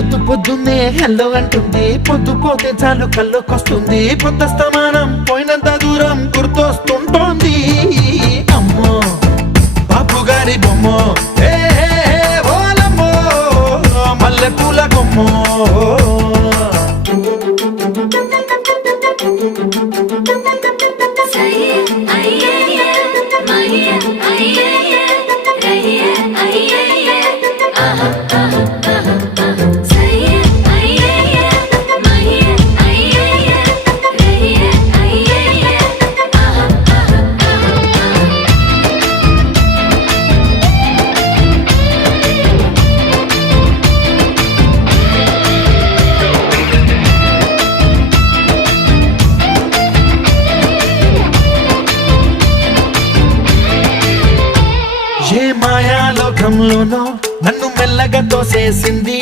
పొద్దున్నే హెల్లో అంటుంది, పొద్దు పోతే చాలు కళ్ళొకొస్తుంది. పొద్దు స్తమానం పోయినంత దూరం గుర్తొస్తుంటోంది. అమ్మో బాపు గారి బొమ్మో, ఏ ఓలమ్మో మల్లె పూల కొమ్మో. ఏ మాయాలోకంలోనో నన్ను మెల్లగా తోసేసింది.